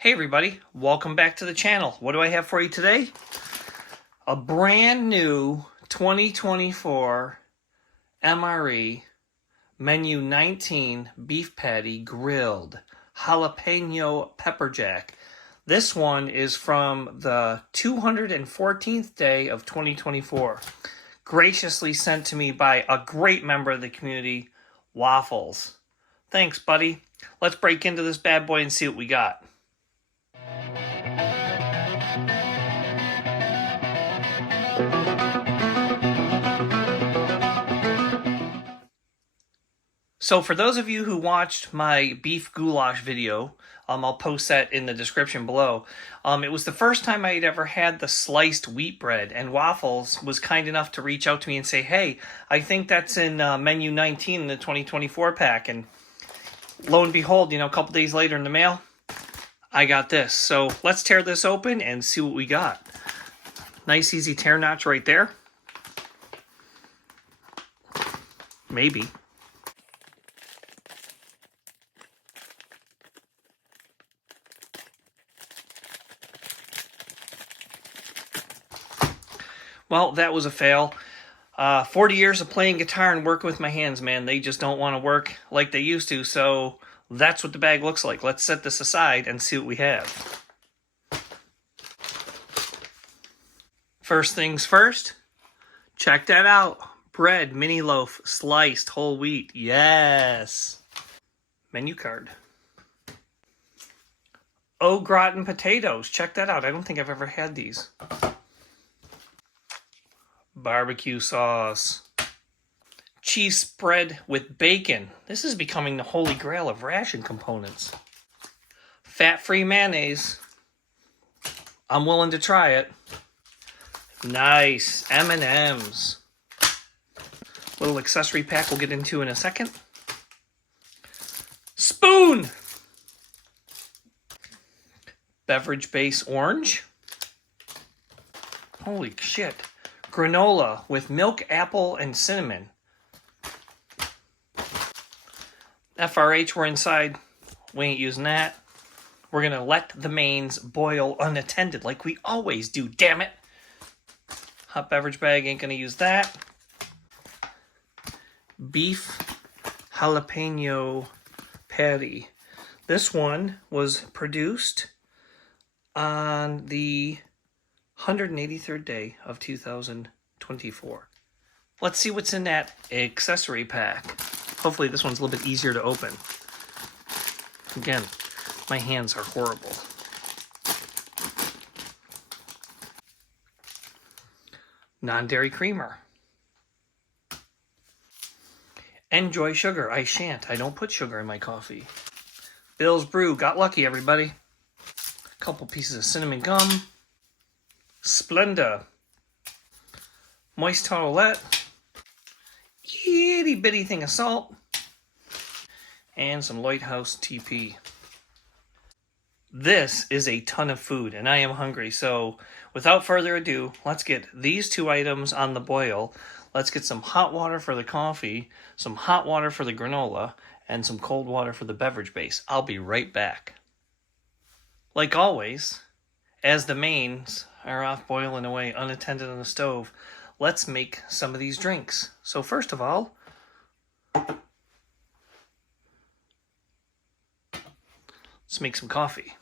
Hey everybody, welcome back to the channel. What do I have for you today? A brand new 2024 MRE Menu 19 beef patty grilled Jalapeño Pepper Jack. This one is from the 214th day of 2024. Graciously sent to me by a great member of the community, Waffles. Thanks, buddy. Let's break into this bad boy and see what we got. So for those of you who watched my beef goulash video, I'll post that in the description below. It was the first time I had ever had the sliced wheat bread, and Waffles was kind enough to reach out to me and say, hey, I think that's in Menu 19 in the 2024 pack. And lo and behold, a couple days later in the mail, I got this. So let's tear this open and see what we got. Nice easy tear notch right there. Maybe. Well, that was a fail. 40 years of playing guitar and working with my hands, man, they just don't want to work like they used to, so that's what the bag looks like. Let's set this aside and see what we have. First things first, check that out. Bread, mini loaf, sliced whole wheat. Yes. Menu card. Au gratin potatoes. Check that out. I don't think I've ever had these. Barbecue sauce. Cheese spread with bacon. This is becoming the holy grail of ration components. Fat-free mayonnaise. I'm willing to try it. Nice. M&Ms. Little accessory pack we'll get into in a second. Spoon. Beverage base orange. Holy shit. Granola with milk, apple, and cinnamon. FRH, we're inside. We ain't using that. We're going to let the mains boil unattended like we always do, damn it. Hot beverage bag, ain't going to use that. Beef jalapeno patty. This one was produced on the 183rd day of 2024. Let's see what's in that accessory pack. Hopefully this one's a little bit easier to open. Again, my hands are horrible. Non-dairy creamer. Enjoy sugar. I shan't. I don't put sugar in my coffee. Bill's Brew. Got lucky, everybody. A couple pieces of cinnamon gum. Splenda. Moist Toilette. Itty bitty thing of salt. And some Lighthouse TP. This is a ton of food, and I am hungry, so without further ado, let's get these two items on the boil. Let's get some hot water for the coffee, some hot water for the granola, and some cold water for the beverage base. I'll be right back. Like always, as the mains are off boiling away unattended on the stove, let's make some of these drinks. So first of all, let's make some coffee.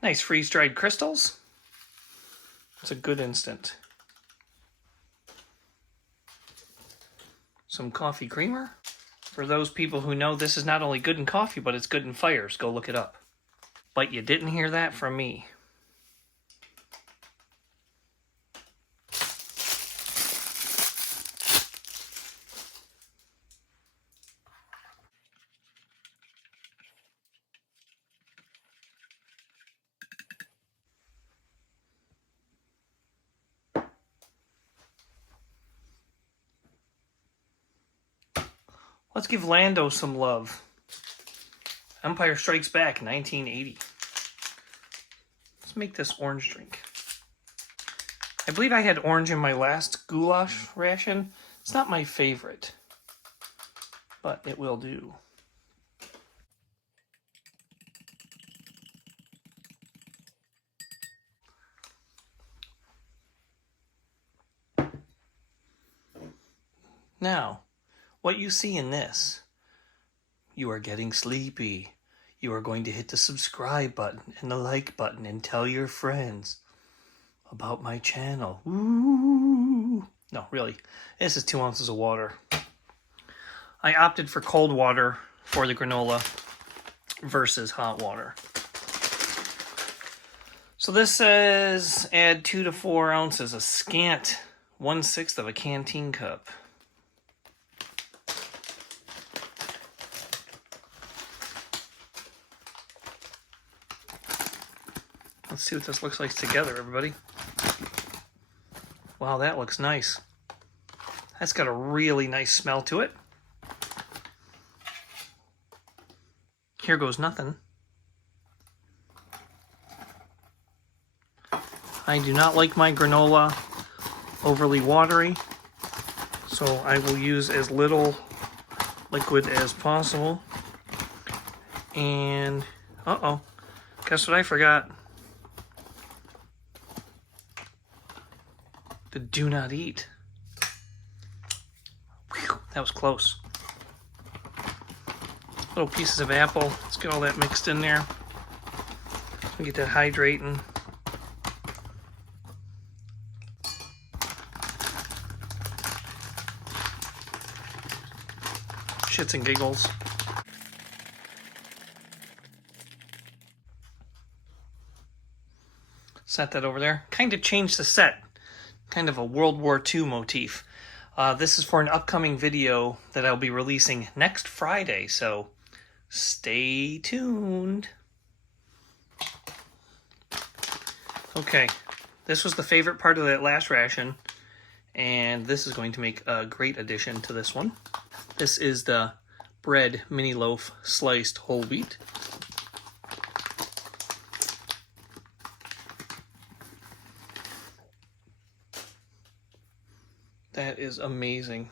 Nice freeze-dried crystals. It's a good instant. Some coffee creamer. For those people who know this is not only good in coffee, but it's good in fires, go look it up. But you didn't hear that from me. Let's give Lando some love. Empire Strikes Back, 1980. Let's make this orange drink. I believe I had orange in my last goulash ration. It's not my favorite, but it will do. Now, what you see in this, you are getting sleepy. You are going to hit the subscribe button and the like button and tell your friends about my channel. Ooh. No, really. This is 2 ounces of water. I opted for cold water for the granola versus hot water. So this says add 2 to 4 ounces, a scant 1/6 of a canteen cup. Let's see what this looks like together, everybody. Wow, that looks nice. That's got a really nice smell to it. Here goes nothing. I do not like my granola overly watery, so I will use as little liquid as possible. And, uh-oh, guess what I forgot? The do not eat. Whew, that was close. Little pieces of apple. Let's get all that mixed in there. Get that hydrating. Shits and giggles. Set that over there. Kind of changed the set. Kind of a World War II motif. This is for an upcoming video that I'll be releasing next Friday, so stay tuned. Okay, this was the favorite part of that last ration, and this is going to make a great addition to this one. This is the bread mini loaf sliced whole wheat. That is amazing.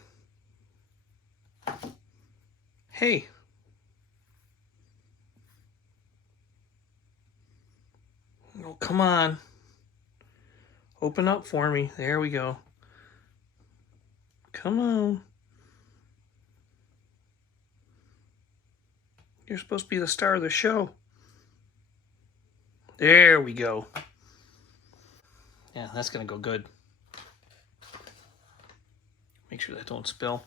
Hey. Oh, come on. Open up for me. There we go. Come on. You're supposed to be the star of the show. There we go. Yeah, that's going to go good. Make sure that don't spill.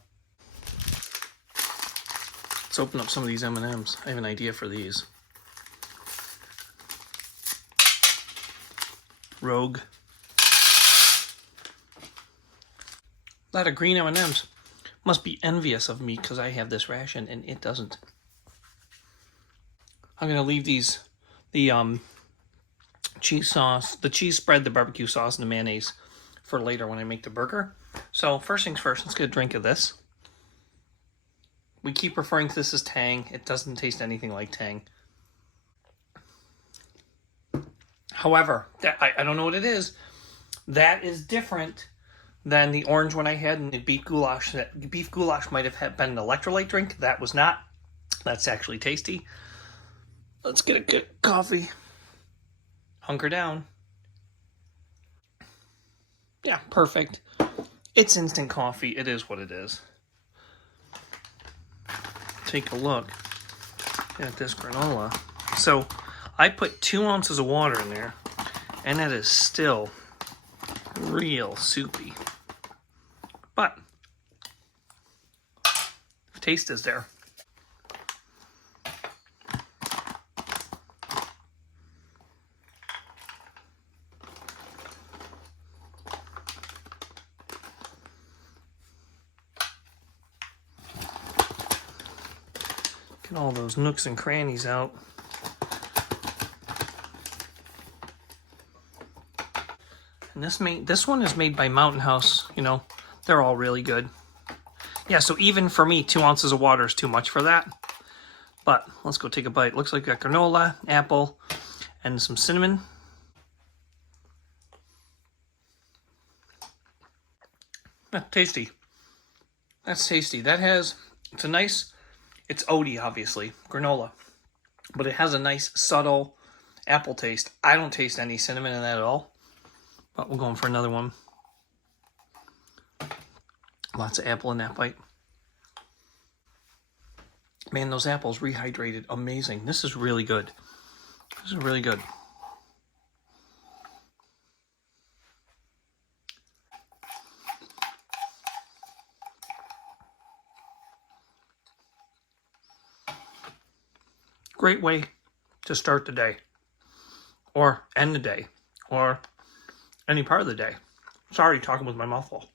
Let's open up some of these M&Ms. I have an idea for these. Rogue. A lot of green M&Ms. Must be envious of me because I have this ration and it doesn't. I'm going to leave these, the cheese sauce, the cheese spread, the barbecue sauce, and the mayonnaise for later when I make the burger. So first things first, let's get a drink of this. We keep referring to this as Tang. It doesn't taste anything like Tang. However, I don't know what it is. That is different than the orange one I had in the beef goulash. That beef goulash might have been an electrolyte drink. That was not. That's actually tasty. Let's get a good coffee. Hunker down. Yeah, perfect. It's instant coffee. It is what it is. Take a look at this granola. So I put 2 ounces of water in there, and that is still real soupy. But the taste is there. Get all those nooks and crannies out. And this one is made by Mountain House. You know, they're all really good. Yeah, so even for me, 2 ounces of water is too much for that. But let's go take a bite. Looks like a granola, apple, and some cinnamon. Tasty. That's tasty. That has, it's a nice, it's oaty, obviously, granola. But it has a nice, subtle apple taste. I don't taste any cinnamon in that at all. But we're going for another one. Lots of apple in that bite. Man, those apples rehydrated. Amazing. This is really good. This is really good. Great way to start the day, or end the day, or any part of the day. Sorry, talking with my mouth full.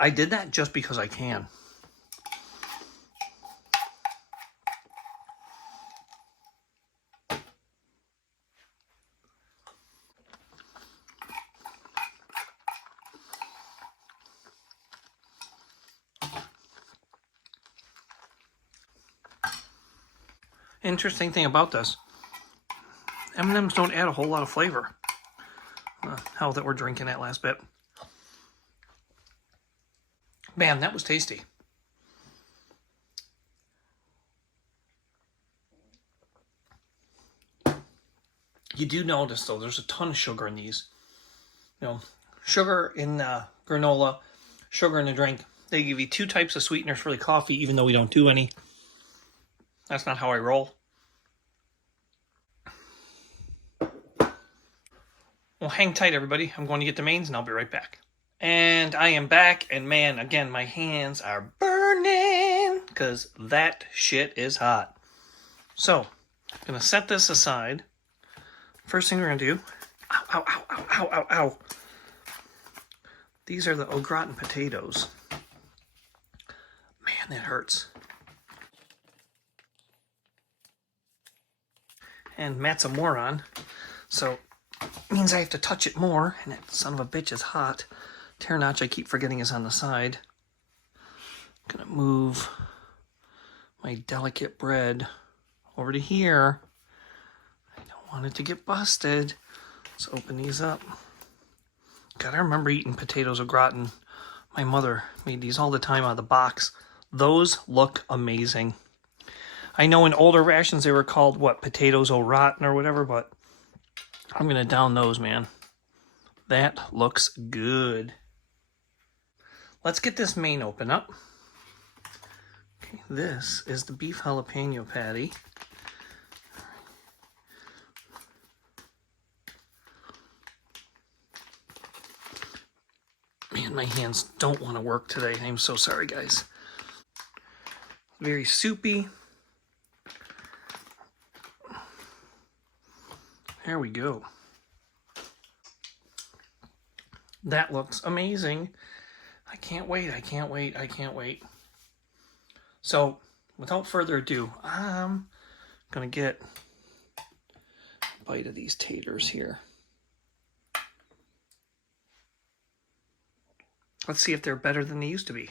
I did that just because I can. Interesting thing about this, M&Ms don't add a whole lot of flavor. Hell that we're drinking that last bit. Man, that was tasty. You do notice, though, there's a ton of sugar in these. You know, sugar in granola, sugar in the drink. They give you 2 types of sweeteners for the coffee, even though we don't do any. That's not how I roll. Well, hang tight, everybody. I'm going to get the mains, and I'll be right back. And I am back, and man, again, my hands are burning because that shit is hot. So, I'm going to set this aside. First thing we're going to do, ow, ow, ow, ow, ow, ow, ow. These are the au gratin potatoes. Man, that hurts. And Matt's a moron, so it means I have to touch it more, and that son of a bitch is hot. Tear notch I keep forgetting is on the side. I'm gonna move my delicate bread over to here. I don't want it to get busted. Let's open these up. God, I remember eating potatoes au gratin. My mother made these all the time out of the box. Those look amazing. I know in older rations they were called, what, potatoes au rotten or whatever, but I'm going to down those, man. That looks good. Let's get this main open up. Okay, this is the beef jalapeno patty. Man, my hands don't want to work today. I'm so sorry, guys. Very soupy. There we go. That looks amazing. I can't wait, I can't wait, I can't wait. So, without further ado, I'm going to get a bite of these taters here. Let's see if they're better than they used to be.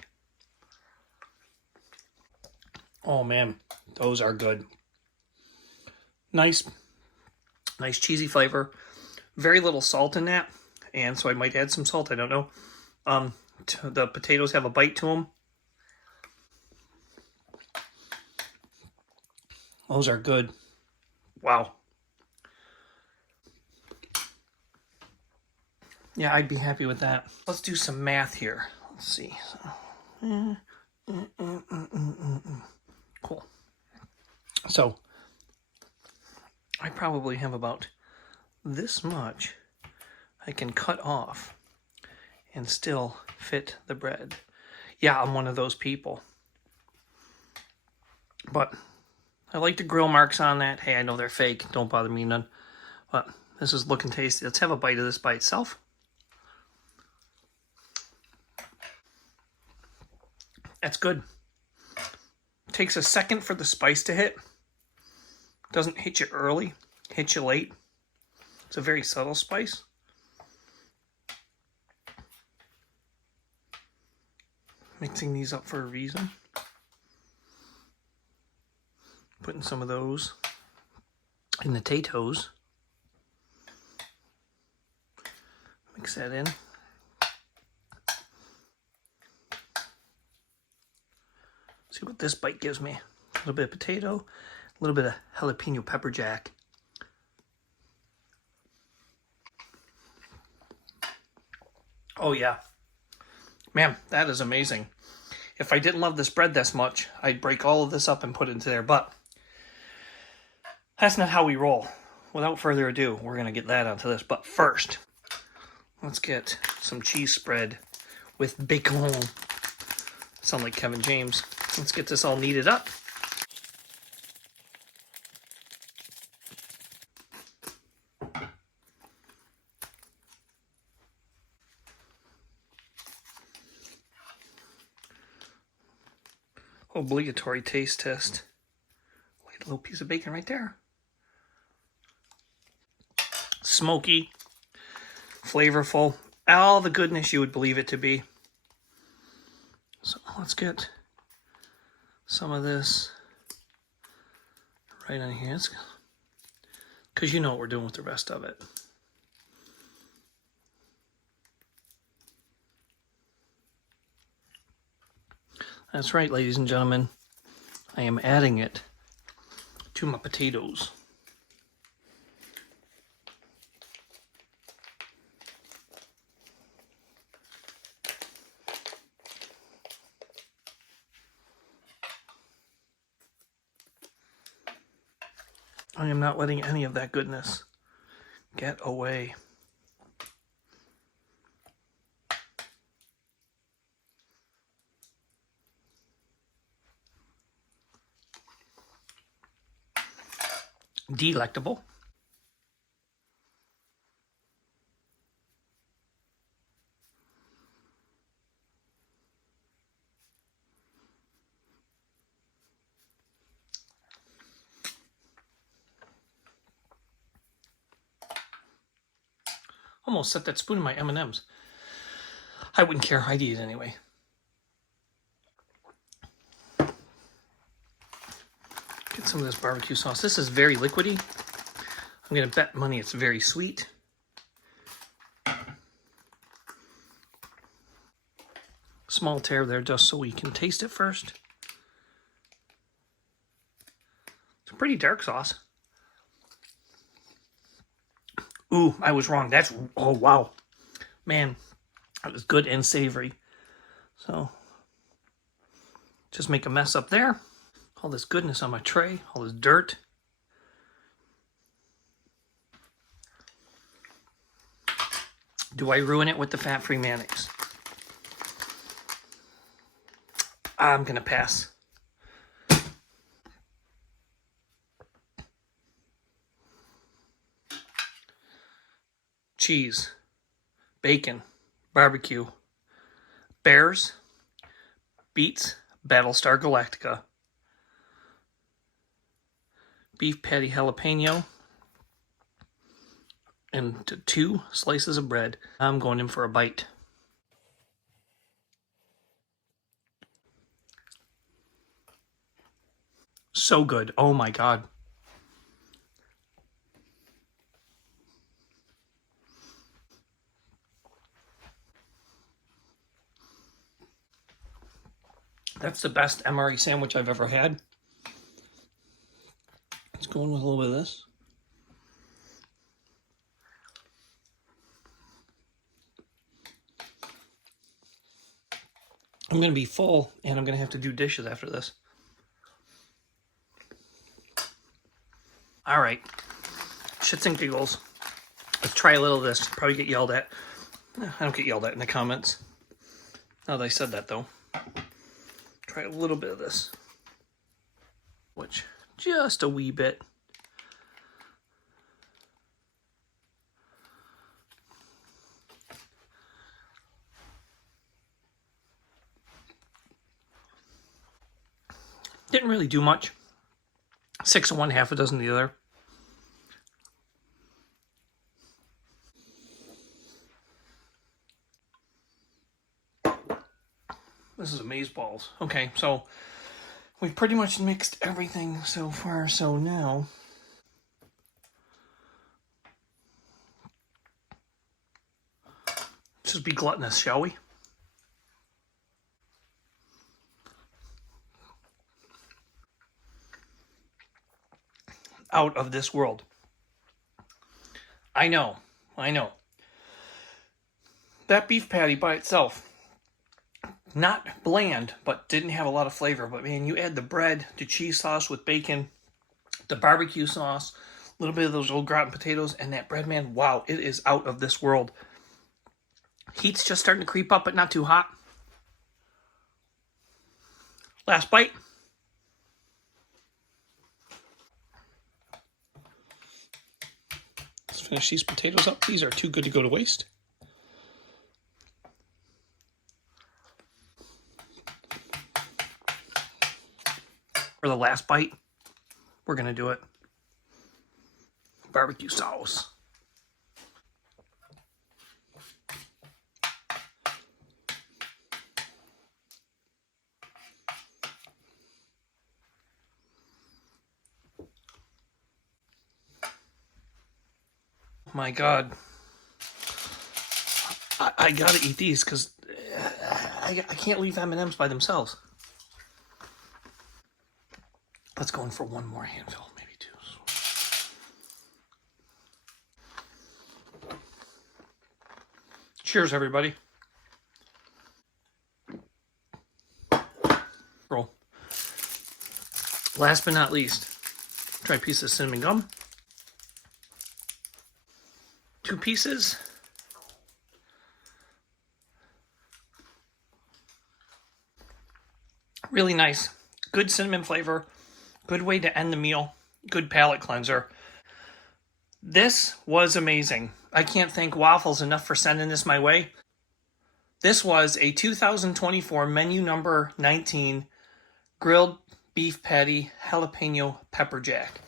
Oh man, those are good. Nice cheesy flavor. Very little salt in that, and so I might add some salt, I don't know. The potatoes have a bite to them. Those are good. Wow. Yeah, I'd be happy with that. Let's do some math here. Let's see. Cool. So, I probably have about this much I can cut off and still fit the bread. Yeah, I'm one of those people. But I like the grill marks on that. Hey, I know they're fake. Don't bother me none. But this is looking tasty. Let's have a bite of this by itself. That's good. Takes a second for the spice to hit. Doesn't hit you early, hits you late. It's a very subtle spice. Mixing these up for a reason. Putting some of those in the potatoes. Mix that in. See what this bite gives me. A little bit of potato, a little bit of Jalapeño Pepper Jack. Oh yeah. Man, that is amazing. If I didn't love this bread this much, I'd break all of this up and put it into there, but that's not how we roll. Without further ado, we're going to get that onto this. But first, let's get some cheese spread with bacon. Sound like Kevin James. Let's get this all kneaded up. Obligatory taste test. Look at a little piece of bacon right there. Smoky, flavorful, all the goodness you would believe it to be. So let's get some of this right on here, because you know what we're doing with the rest of it. That's right, ladies and gentlemen. I am adding it to my potatoes. I am not letting any of that goodness get away. Delectable. Almost set that spoon in my M&Ms. I wouldn't care. I'd eat it anyway. Get some of this barbecue sauce. This is very liquidy. I'm going to bet money it's very sweet. Small tear there just so we can taste it first. It's a pretty dark sauce. Ooh, I was wrong. That's, oh wow. Man, that was good and savory. So, just make a mess up there. All this goodness on my tray, all this dirt. Do I ruin it with the fat-free mayonnaise? I'm gonna pass. Cheese, bacon, barbecue, Bears beets Battlestar Galactica, beef patty jalapeno, and 2 slices of bread. I'm going in for a bite. So good. Oh my God. That's the best MRE sandwich I've ever had. Let's go in with a little bit of this. I'm going to be full, and I'm going to have to do dishes after this. All right. Shits and giggles. Let's try a little of this. Probably get yelled at. I don't get yelled at in the comments. Now that I said that, though. Try a little bit of this. Which, just a wee bit. Didn't really do much. 6 of one, half a dozen of the other. This is amazeballs. Okay, so we've pretty much mixed everything so far, so now let's just be gluttonous, shall we? Out of this world. I know. That beef patty by itself, not bland, but didn't have a lot of flavor. But man, you add the bread, the cheese sauce with bacon, the barbecue sauce, a little bit of those old gratin potatoes, and that bread, man, wow, it is out of this world. Heat's just starting to creep up, but not too hot. Last bite. Let's finish these potatoes up. These are too good to go to waste. For the last bite, we're going to do it. Barbecue sauce. My God. I gotta eat these because I can't leave M&Ms by themselves. Let's go in for one more handful, maybe two. Cheers, everybody. Roll. Last but not least, try a piece of cinnamon gum. 2 pieces. Really nice. Good cinnamon flavor. Good way to end the meal. Good palate cleanser. This was amazing. I can't thank Waffles enough for sending this my way. This was a 2024 menu number 19 grilled beef patty Jalapeño Pepper Jack.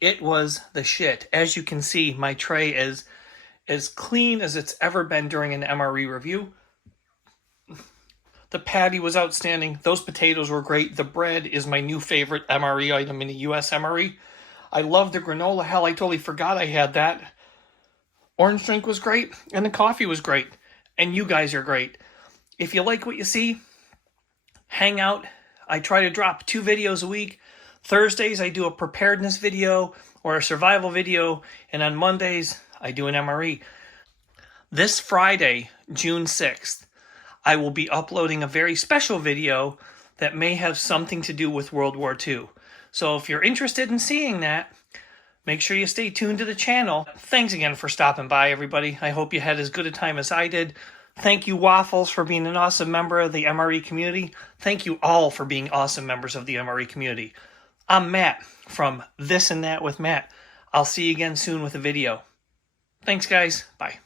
It was the shit. As you can see, my tray is as clean as it's ever been during an MRE review. The patty was outstanding. Those potatoes were great. The bread is my new favorite MRE item in the US MRE. I love the granola. Hell, I totally forgot I had that. Orange drink was great, and the coffee was great. And you guys are great. If you like what you see, hang out. I try to drop 2 videos a week. Thursdays, I do a preparedness video or a survival video. And on Mondays, I do an MRE. This Friday, June 6th, I will be uploading a very special video that may have something to do with World War II. So if you're interested in seeing that, make sure you stay tuned to the channel. Thanks again for stopping by, everybody. I hope you had as good a time as I did. Thank you, Waffles, for being an awesome member of the MRE community. Thank you all for being awesome members of the MRE community. I'm Matt from This and That with Matt. I'll see you again soon with a video. Thanks, guys. Bye.